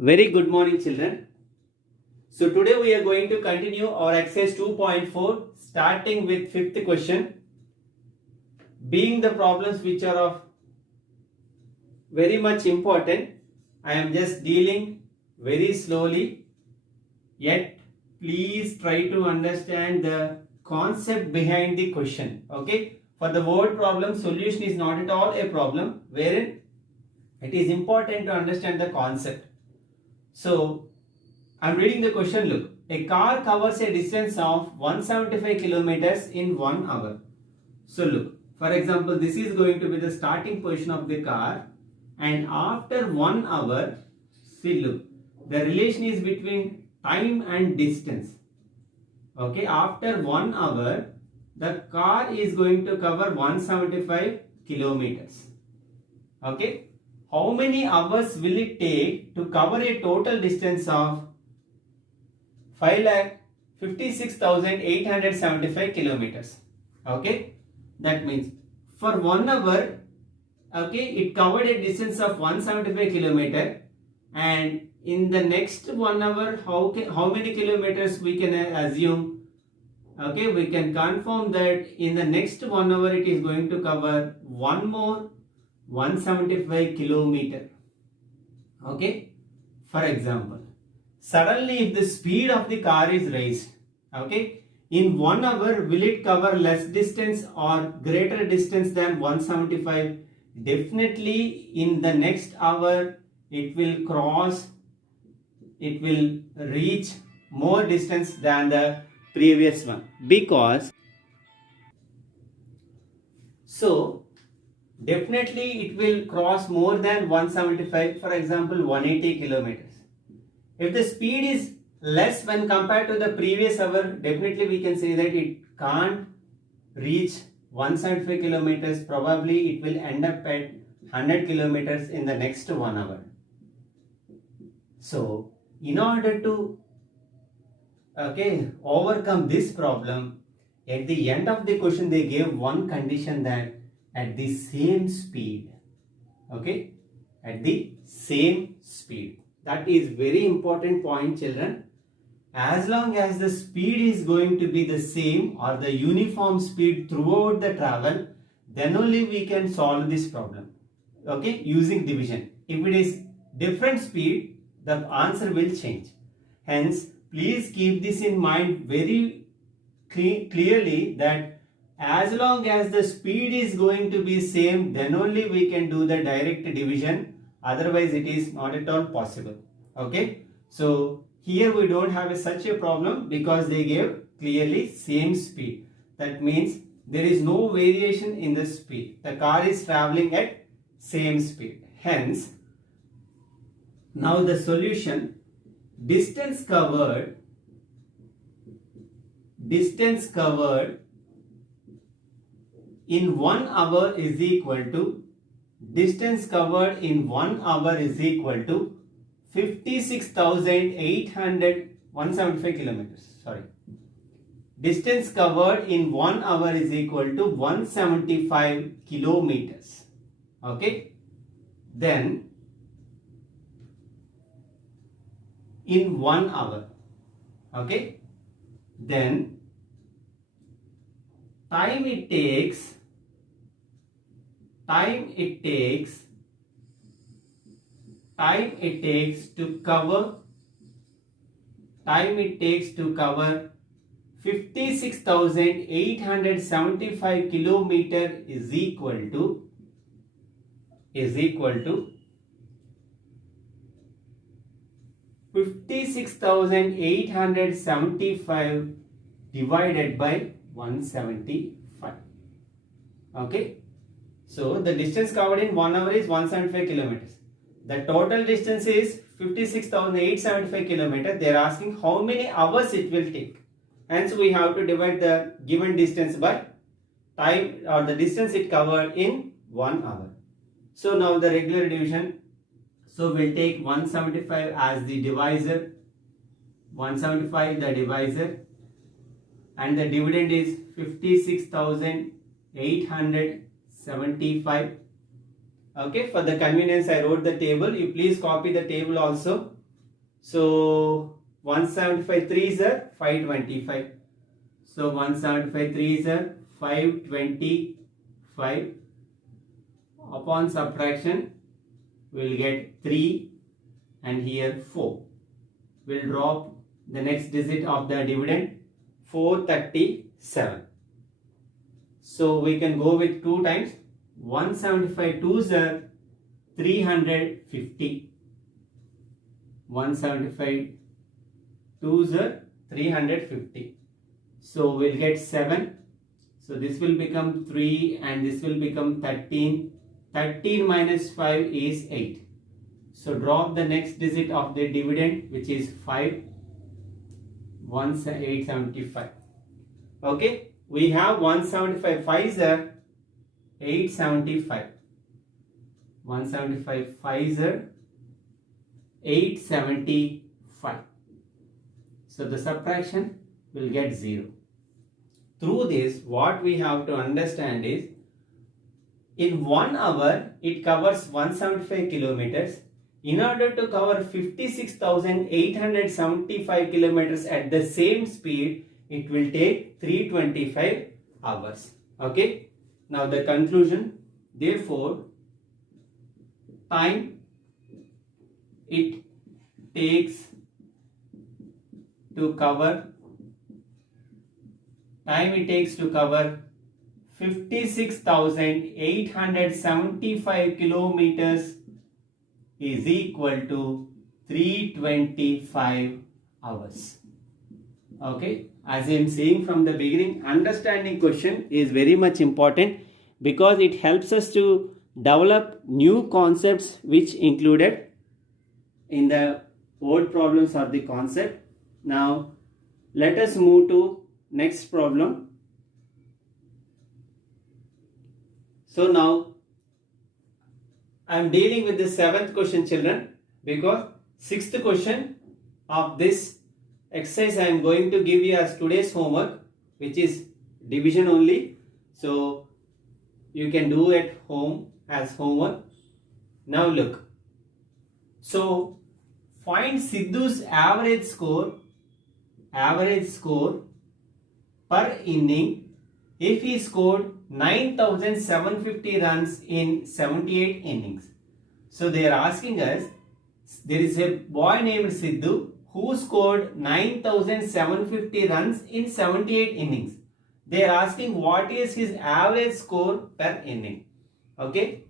Very good morning, children. So today we are going to continue our exercise 2.4 starting with fifth question. Being the problems which are of very much important, I am just dealing very slowly, yet please try to understand the concept behind the question. Okay, for the word problem, solution is not at all a problem, wherein it is important to understand the concept. So I'm reading the question. Look, a car covers a distance of 175 kilometers in 1 hour. So look, for example, this is going to be the starting position of the car, and after 1 hour, see, look, the relation is between time and distance. Okay, after 1 hour, the car is going to cover 175 kilometers. Okay, how many hours will it take to cover a total distance of 5,56,875 kilometers? Okay, that means for 1 hour, okay, it covered a distance of 175 kilometer, and in the next 1 hour, how many kilometers we can assume? Okay, we can confirm that in the next 1 hour it is going to cover one more 175 kilometer. Okay, for example, suddenly if the speed of the car is raised, okay, in 1 hour will it cover less distance or greater distance than 175? Definitely in the next hour it will reach more distance than the previous one, because so definitely it will cross more than 175, for example 180 kilometers. If the speed is less when compared to the previous hour, definitely we can say that it can't reach 175 kilometers. Probably it will end up at 100 kilometers in the next 1 hour. So in order to overcome this problem, at the end of the question they gave one condition, that at the same speed, okay, at the same speed. That is very important point, children. As long as the speed is going to be the same or the uniform speed throughout the travel, then only we can solve this problem, okay, using division. If it is different speed, the answer will change. Hence, please keep this in mind very clearly, that as long as the speed is going to be same, then only we can do the direct division. Otherwise, it is not at all possible. Okay. So here we don't have such a problem because they gave clearly same speed. That means there is no variation in the speed. The car is traveling at same speed. Hence, now the solution, distance covered in 1 hour is equal to 175 kilometers. Sorry. Distance covered in 1 hour is equal to 175 kilometers. Okay. Then in 1 hour, okay, then time it takes to cover 56,875 kilometer is equal to 56,875 divided by 175. Okay. So the distance covered in 1 hour is 175 kilometers. The total distance is 56,875 kilometers. They are asking how many hours it will take. Hence we have to divide the given distance by time or the distance it covered in 1 hour. So now the regular division. So we'll take 175 as the divisor, 175 the divisor, and the dividend is 56,875. Okay, for the convenience I wrote the table. You please copy the table also. So 175 3s are 525. So 175 3s are 525. Upon subtraction, we will get 3 and here 4. We'll drop the next digit of the dividend, 437. So we can go with 2 times. 175 2s are 350. 175 2s are 350. So we'll get 7. So this will become 3 and this will become 13. 13 minus 5 is 8. So drop the next digit of the dividend, which is 5. 875. Okay, we have 175 5s are 875. 175 5s are 875. So the subtraction will get 0. Through this, what we have to understand is, in 1 hour, it covers 175 kilometers. In order to cover 56,875 kilometers at the same speed, it will take 325 hours. Okay. Now the conclusion. Therefore, time it takes to cover 56,875 kilometers is equal to 325 hours. Okay, as I am saying from the beginning, understanding question is very much important because it helps us to develop new concepts which included in the old problems or the concept. Now let us move to next problem. So now I am dealing with the 7th question, children, because 6th question of this exercise I am going to give you as today's homework, which is division only. So you can do at home as homework. Now look. So find Sidhu's average score per inning if he scored 9,750 runs in 78 innings. So they are asking us, there is a boy named Sidhu who scored 9,750 runs in 78 innings. They are asking what is his average score per inning. Okay.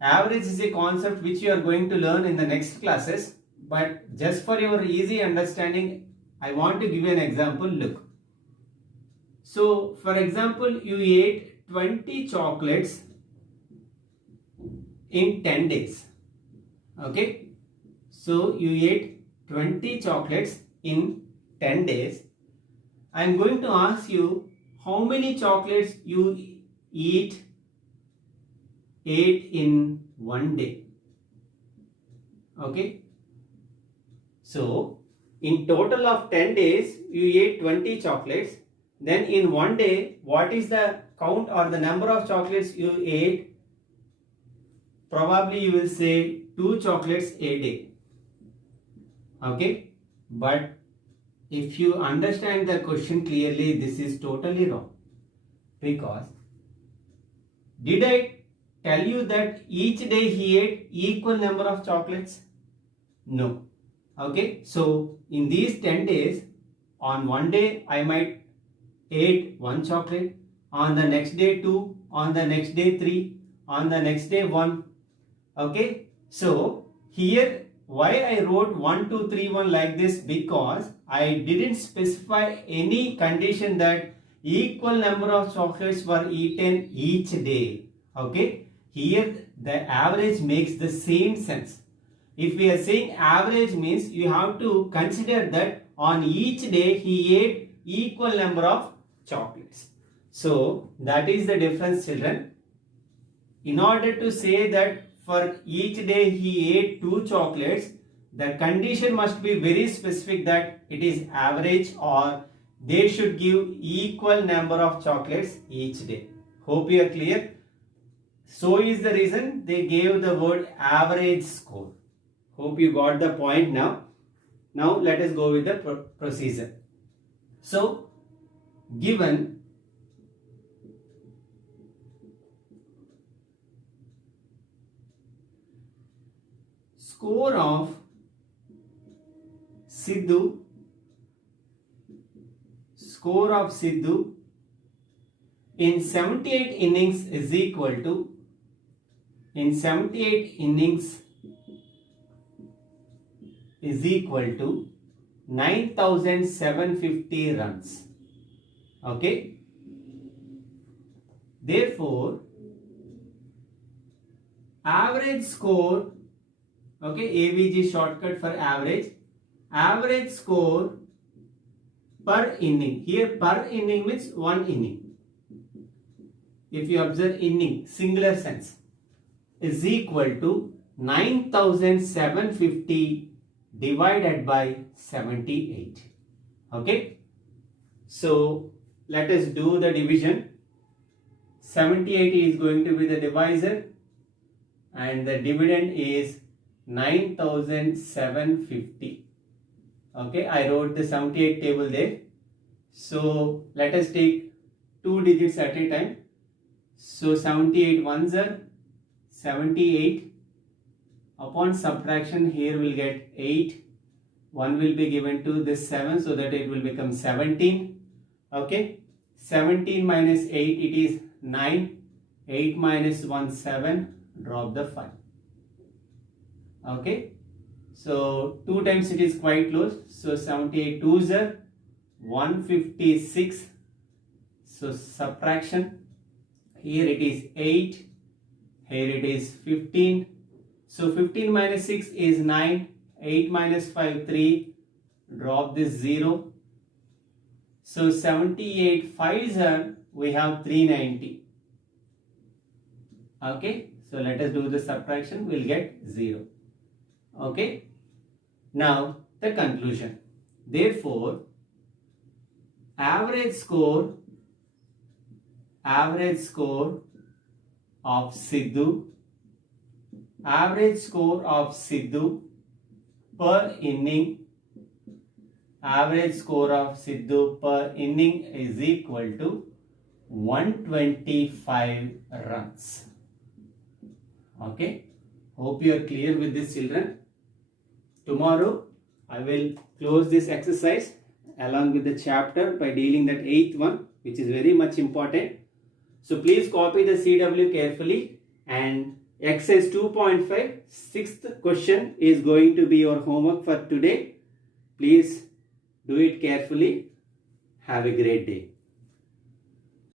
Average is a concept which you are going to learn in the next classes. But just for your easy understanding, I want to give you an example. Look. So, for example, you ate 20 chocolates in 10 days. Okay. So, you ate 20 chocolates in 10 days. I am going to ask you how many chocolates you ate in one day. Okay. So, in total of 10 days, you ate 20 chocolates. Then in one day, what is the count or the number of chocolates you ate? Probably you will say 2 chocolates a day. Okay. But if you understand the question clearly, this is totally wrong. Because did I tell you that each day he ate equal number of chocolates? No. Okay, so in these 10 days, on one day I might ate 1 chocolate, on the next day 2, on the next day 3, on the next day 1. Okay, so here why I wrote 1, 2, 3, 1 like this, because I didn't specify any condition that equal number of chocolates were eaten each day. Okay, here the average makes the same sense. If we are saying average means you have to consider that on each day he ate equal number of chocolates. So that is the difference, children. In order to say that for each day he ate 2 chocolates, the condition must be very specific that it is average or they should give equal number of chocolates each day. Hope you are clear. So is the reason they gave the word average score. Hope you got the point now. Now let us go with the procedure. So given score of Sidhu in 78 innings is equal to 9,750 runs. Okay. Therefore, average score, okay, AVG shortcut for average score per inning. Here per inning means one inning. If you observe inning, singular sense, is equal to 9,750 divided by 78. Okay. So let us do the division. 78 is going to be the divisor and the dividend is 9,750. Okay, I wrote the 78 table there. So let us take 2 digits at a time. So 78 ones are 78. Upon subtraction, here we'll get 8. 1 will be given to this 7, so that it will become 17. Okay. 17 minus 8, it is 9. 8 minus 1, 7. Drop the 5. Okay. So 2 times it is quite close. So 78 2s are 156. So subtraction. Here it is 8. Here it is 15. So 15 minus 6 is 9. 8 minus 5, 3. Drop this 0. So 78 5s are, we have 390. Okay. So let us do the subtraction. We'll get 0. Okay. Now the conclusion. Therefore, average score of Sidhu per inning, is equal to 125 runs. Okay. Hope you are clear with this, children. Tomorrow I will close this exercise along with the chapter by dealing that 8th one, which is very much important. So please copy the CW carefully, and exercise 2.5 6th question is going to be your homework for today. Please do it carefully. Have a great day.